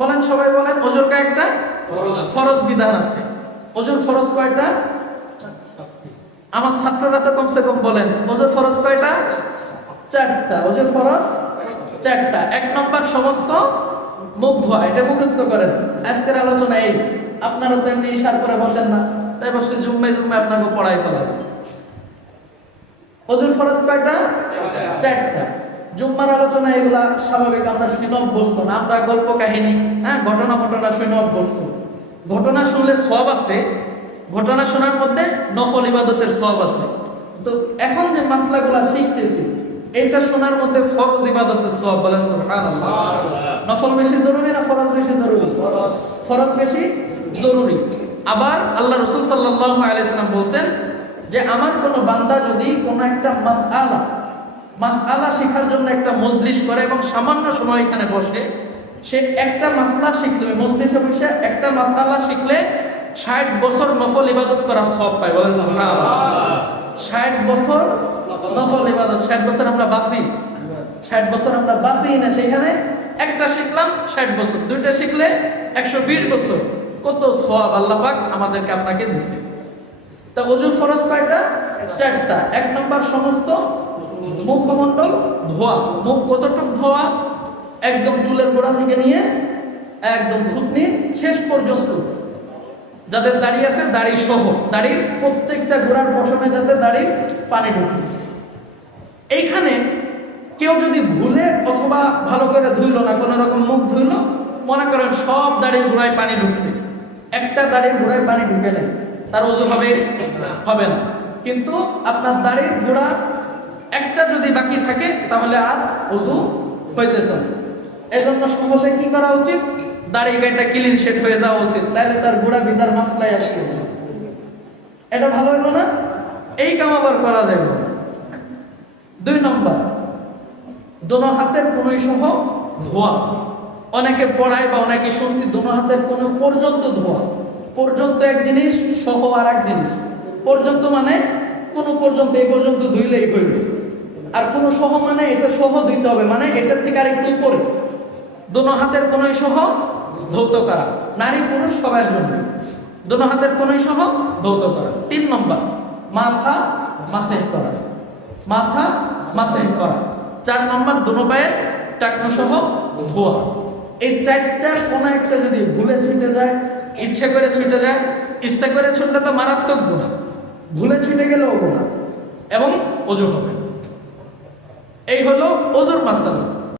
বলেন সবাই বলেন অজুর কয়েকটা? ফরজ বিধান আছে। অজুর ফরজ কয়টা? আমার ছাত্ররা তো কমসে কম বলেন অজুর ফরজ কয়টা? চারটা। অজুর ফরজ? চারটা। এক নম্বর সমস্ত মুখ ধোয়া এটা মুখস্থ করেন। আজকের আলোচনা এই আপনারা তো এমনি ইশার করে বসেন না। তাই ভাবছি জুম্মে জুম্মে আপনাকে পড়াই ফেলাবে। অজুর ফরজ কয়টা? চারটা। জুম্মার আলোচনা এগুলা স্বাভাবিক আমরা শুনে অভ্যস্ত না আমরা গল্প কাহিনী হ্যাঁ ঘটনা ঘটনা শুনে অভ্যস্ত। ঘটনা শুনলে সব আছে ঘটনা শোনার মধ্যে নফল ইবাদতের সব আছে। তো এখন যে মাসলাগুলা শিখতেছি এটা শোনার মধ্যে ফরজ ইবাদতের সব বলেন নফল বেশি জরুরি না ফরজ বেশি জরুরি? ফরজ। বেশি জরুরি। আবার আল্লাহ রসুল সাল্লাল্লাহু আলাইহি সাল্লাম বলছেন যে আমার কোনো বান্দা যদি কোনো একটা মাসআলা মাসআলা শেখার জন্য একটা মজলিস করে এবং সামান্য সময় এখানে বসে। সে একটা মাসলা শিখলে, মজলিসে বসে একটা মাসআলা শিখলে ষাট বছর নফল ইবাদত করা সব পায়। বলেন ষাট বছর নফল ইবাদত। ষাট বছর আমরা বাঁচি। ষাট বছর আমরা বাঁচি না সেখানে একটা শিখলাম ষাট বছর। দুইটা শিখলে একশো বিশ বছর। কত সব আল্লাহ পাক আমাদেরকে আপনাকে দিচ্ছে তা অজুর ফরজ কয়টা? চারটা। এক নম্বর সমস্ত মুখমণ্ডল ধোয়া। মুখ কতটুক ধোয়া? একদম চুলের গোড়া থেকে নিয়ে একদম থুতনি শেষ পর্যন্ত। যাদের দাড়ি আছে দাড়ি সহ। দাড়ির প্রত্যেকটা গোড়ার পশমে যাতে দাড়ির পানি ঢুকে। এইখানে কেউ যদি ভুলে অথবা ভালো করে ধুইল না কোনো রকম মুখ ধুইল মনে করেন সব দাড়ির গোড়ায় পানি ঢুকছে। একটা দাড়ির গোড়ায় পানি ঢুকে নেই তার অজু হবে? হবে না। কিন্তু আপনার দাড়ির গোড়া একটা যদি বাকি থাকে, তাহলে আর অজু হইতেছে না। এই জন্য সহজে কি করা উচিত? দাড়ি গাইটা ক্লিন শেড হয়ে যাওয়া উচিত তাহলে তার গোড়া ভিজার মাসলাই আসবে এটা ভালো হলো না? এই কাম আবার করা যাবে না। দুই নম্বর, দোনো হাতের কোনোই সহ ধোয়া। অনেকে পড়ায় বা অনেকে শুনছি দোনো হাতের কোনো পর্যন্ত ধোয়া। পর্যন্ত এক জিনিস সহ আর এক জিনিস। পর্যন্ত মানে কোনো পর্যন্ত, এই পর্যন্ত ধুইলেই হইবে আর কোনো সহ মানে এটা সহ দিতে হবে। মানে এটার থেকে আর একটু উপরে। দোনো হাতের কোনোই সহ ধৌত করা। নারী পুরুষ সবার জন্য দোনো হাতের কোনোই সহ ধৌত করা। তিন নম্বর, মাথা মাসেজ করা। মাথা মাসেজ করা। চার নম্বর, দুনো পায়ের টাকনো সহ ধোয়া এই চারটার কোনো একটা যদি ভুলে ছুটে যায়, ইচ্ছে করে ছুটে যায়, ইচ্ছা করে ছুটলে তো মারাত্মক গুণা। ভুলে ছুটে গেলেও গুণা। এবং অজু হবে। এই হলো ওজোর মাসালা।